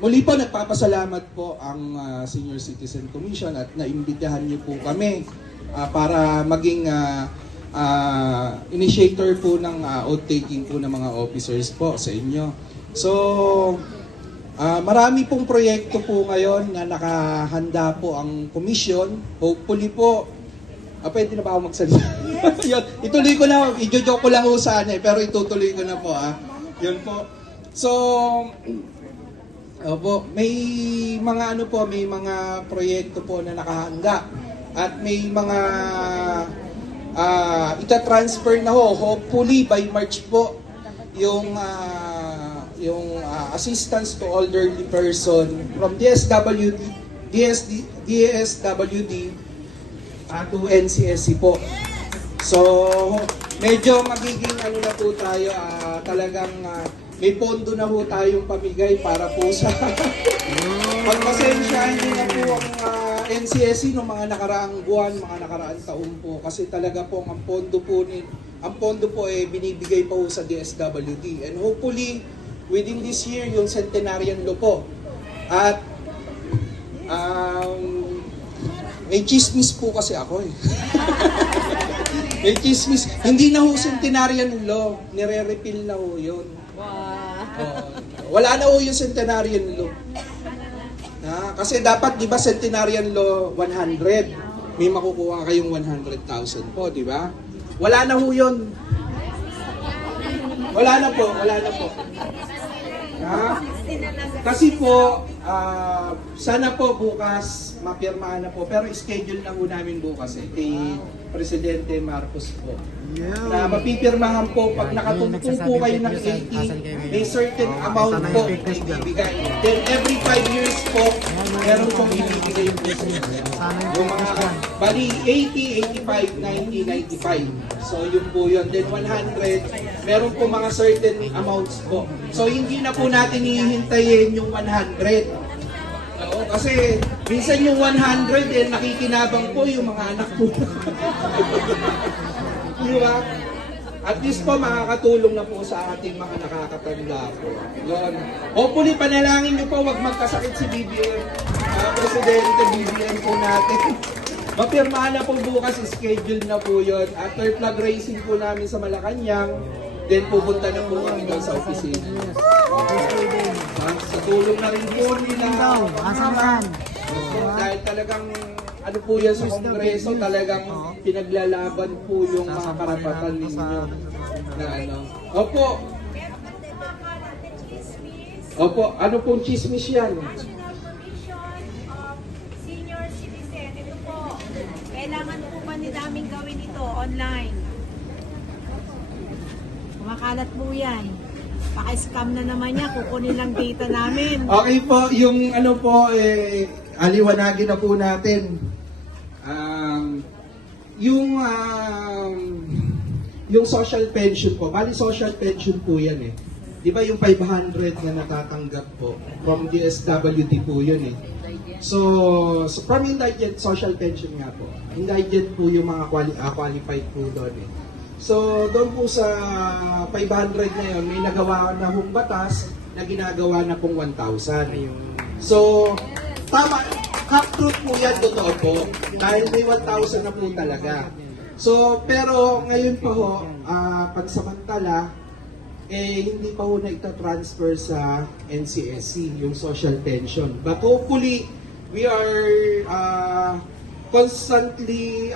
Muli po, nagpapasalamat po ang Senior Citizen Commission at naimbitahan niyo po kami para maging initiator po ng oath-taking po ng mga officers po sa inyo. So, marami pong proyekto po ngayon na nakahanda po ang commission. Hopefully po, pwede na ba ako magsalita? Yes. Ituloy ko na, i-joke ko lang po sana pero itutuloy ko na po. Yun po. So, opo, may mga may mga proyekto po na nakahanda at may mga ita-transfer na hopefully by March po yung assistance to elderly person from DSWD to NCSC po. So, medyo magiging na po tayo, talagang may pondo na po tayong pamigay para po sa pagpasensyahan nyo na po ang NCSC noong mga nakaraang buwan, mga nakaraang taon po. Kasi talaga po ang pondo po binibigay po sa DSWD. And hopefully, within this year, yung centenarian law po. At may chismis po kasi ako eh. May chismis. Hindi na ho centenarian law. Nire-repeal na ho yun. Wala na ho yung centenarian law. Kasi dapat, di ba, centenarian law 100. May makukuha kayong 100,000 po, di ba? Wala na ho yun. Wala na po. Kasi po, sana po bukas mapirmahan na po. Pero schedule na po namin bukas kay Presidente Marcos po. Na mapipirmahan po pag nakatungtong po kayo ng 80, may certain amount po na ibibigay. Then every 5 years po, meron pong ibibigay yung president. Yung mga, bali 80, 85, 90, 95. So yun po yun. Then 100, meron po mga certain amounts po. So hindi na po natin hihintayin yung 100. Oo, kasi minsan yung 100 nakikinabang po yung mga anak po. Diba? At least po makakatulong na po sa ating mga nakakatanda po. Yun. Hopefully panalangin nyo po, wag magkasakit si BBM. Presidente BBM po natin. Mapirmahan na po bukas, schedule na po yun. After flag raising po namin sa Malacanang, then pupunta na po kami doon sa opisina. Sa tulong na rin po nila. Dahil talagang po yan sa Kongreso, talagang pinaglalaban po yung mga karapatan ninyo. Opo. Opo, ano pong chismis yan? National Commission of Senior Citizen. Ito po, kailangan po ba daming gawin ito online? Kumakalat po yan. Paka-scam na naman niya, kukunin lang data namin. Okay po, yung aliwanagin na po natin. Yung social pension po, bali social pension po yan eh. Di ba yung 500 na natatanggap po from DSWD po yun eh. So from indigent social pension nga po. Indigent po yung mga qualified po doon eh. So doon po sa 500 na yun, may nagawa na hong batas na ginagawa na pong 1,000. So tama, half-truth po yan, totoo po. Dahil may 1,000 na po talaga. So, pero ngayon pa ho, pansamantala, hindi pa ho na ita-transfer sa NCSC, yung social pension. But hopefully, we are constantly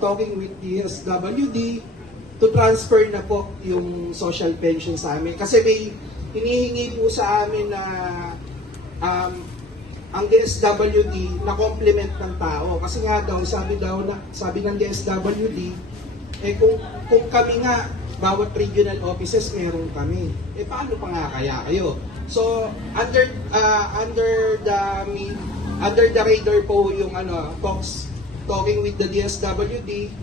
talking with the SWD to transfer na po yung social pension sa amin. Kasi may hinihingi po sa amin na ang DSWD na complement ng tao. Kasi nga daw, sabi ng DSWD, kung kami nga, bawat regional offices meron kami. Paano pa nga kaya kayo? So, under the radar po yung talking with the DSWD,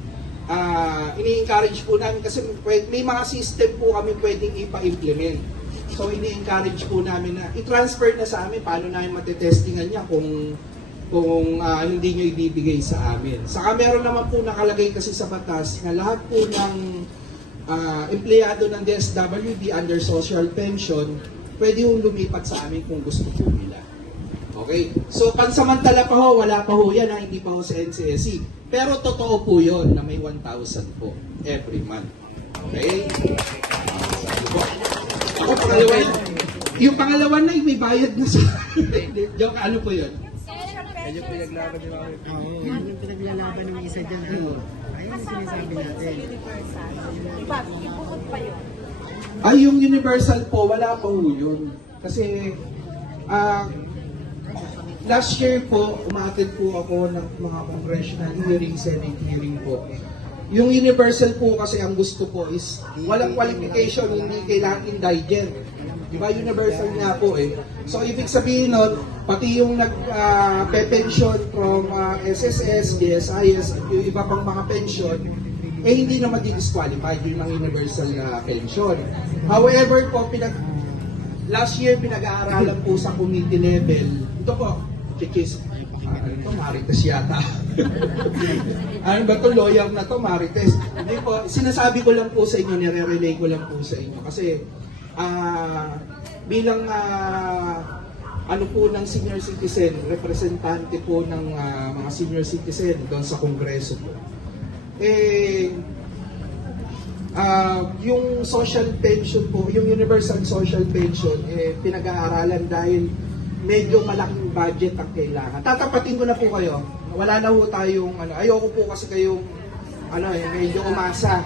ini-encourage po namin kasi may mga system po kami pwedeng ipa-implement. So, ini-encourage po namin na i-transfer na sa amin. Paano namin matetestingan niya kung hindi nyo ibibigay sa amin. Saka meron naman po nakalagay kasi sa batas na lahat po ng empleyado ng DSWD under social pension, pwede yung lumipat sa amin kung gusto po nila. Okay? So, pansamantala pa ho, wala pa ho yan, hindi pa ho sa NCSE. Pero totoo po yun na may 1,000 po every month. Okay? Sabi po. Ako, pangalawa na. Yung pangalawa na, may bayad na sa... Joke, ano po yun? Ayun yung pinaglalaban ng isa dyan. Ayun yung sinasabi natin. Diba, ibukod pa yun. Ay, yung universal po, wala pa ho yun. Kasi, last year po, umattend po ako ng mga congressional hearing, Senate hearing po. Yung universal po kasi ang gusto po is walang qualification, hindi kailangan indigent. Di ba? Universal nga po eh. So, ibig sabihin nun, pati yung nag-pension from SSS, DSIS, at yung iba pang mga pension, eh hindi naman di-disqualified yung mga universal na pension. However po, last year pinag-aaralan po sa committee level. Ito po, Chichis, ano to, Marites yata. Ano ba to, lawyer na to, Marites? Hindi po, sinasabi ko lang po sa inyo, nire-relay ko lang po sa inyo. Kasi, bilang ano po ng senior citizen, representante po ng mga senior citizen doon sa Kongreso po. Yung social pension po, yung universal social pension, pinag-aaralan dahil medyo malaking budget ang kailangan. Tatapatin ko na po kayo. Wala na po tayong, ayoko po kasi kayong, medyo umasa.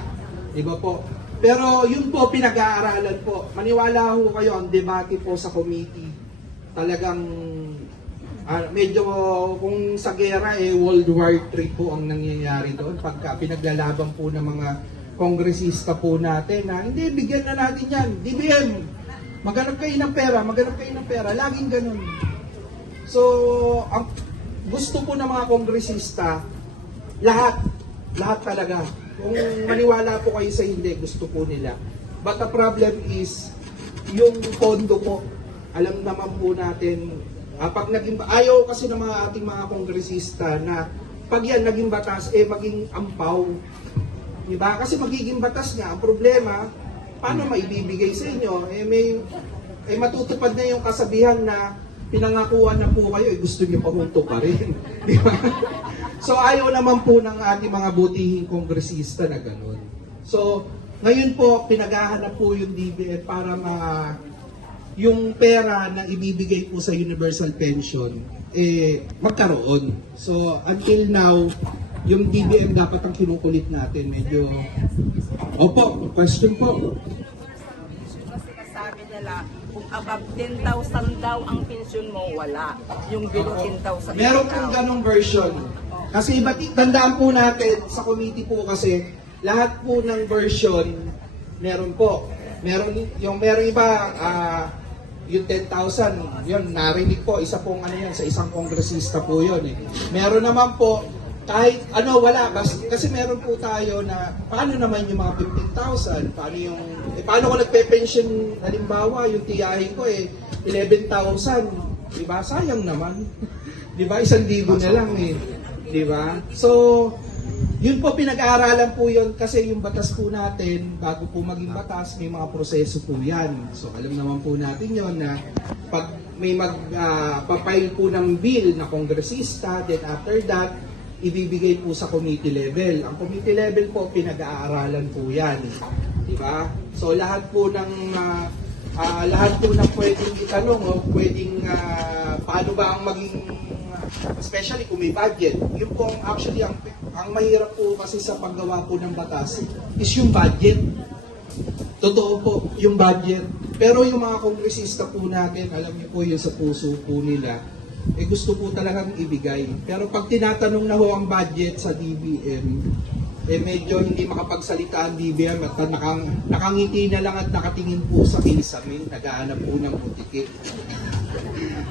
Di ba po? Pero yun po, pinag-aaralan po. Maniwala ho kayo, ang debate po sa committee, talagang medyo kung sa gera, World War III po ang nangyayari doon. Pagka pinaglalaban po ng mga kongresista po natin na, hindi, bigyan na natin yan. DBM, maghanap kayo ng pera, laging ganun. So, ang gusto po ng mga kongresista, lahat talaga. Kung maniwala po kayo sa hindi, gusto po nila. But the problem is, yung pondo po, alam naman po natin, pag naging, ayaw kasi ng mga ating mga kongresista na pag yan naging batas, maging ampaw. Diba? Kasi magiging batas nga, ang problema, paano maibibigay sa inyo? Matutupad na yung kasabihan na pinangakuan na po kayo, gusto niyo pamunto pa rin. Diba? So ayaw naman po ng ating mga butihing kongresista na gano'n. So ngayon po, pinaghahanap po yung DBM para yung pera na ibibigay po sa universal pension, magkaroon. So until now, yung DBM dapat ang kinukulit natin. Medyo... Opo, question po. Kasi kasabi nila, kung above 10,000 daw ang pension mo, wala. Yung below 10,000. Meron pong ganong version. Kasi tandaan po natin, sa committee po kasi, lahat po ng version, meron po. Meron iba, yung 10,000, yun, narinig po, isa pong yan, sa isang kongresista po yun eh. Meron naman po, kahit wala, kasi meron po tayo na, paano naman yung mga 15,000, paano ko nagpe-pension, halimbawa, yung tiyahin ko 11,000, diba? Sayang naman. Diba? 1,000 na lang eh. Diba? So, yun po, pinag-aaralan po yun kasi yung batas po natin, bago po maging batas, may mga proseso po yan. So, alam naman po natin yun na pag may magpapile po ng bill na kongresista, then after that, ibibigay po sa committee level. Ang committee level po, pinag-aaralan po yan. Diba? So, lahat po ng pwedeng itanong, pwedeng paano ba ang maging especially kung may budget. Yung po actually ang mahirap po kasi sa paggawa po ng batas is yung budget. Totoo po, yung budget. Pero yung mga kongresista po natin, alam niyo po yun sa puso po nila, gusto po talagang ibigay. Pero pag tinatanong na ho ang budget sa DBM, medyo hindi makapagsalita ang DBM at nakangiti na lang at nakatingin po sa kisame, naghahanap po ng butiki.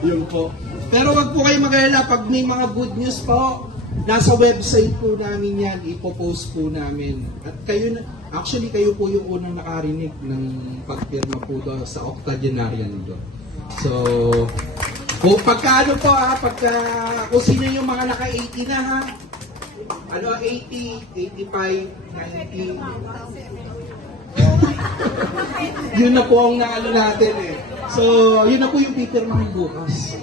Yun po. Pero wag po kayo mag-alala, pag may mga good news po, nasa website po namin yan, ipopost po namin. At kayo, actually kayo po yung unang nakarinig ng pagpirma po doon sa octogenarian doon. So, pagka kung sino yung mga naka-80 na ha, 80, 85, 90. Yun na po ang natin eh. So, yun na po yung pipirmahin bukas.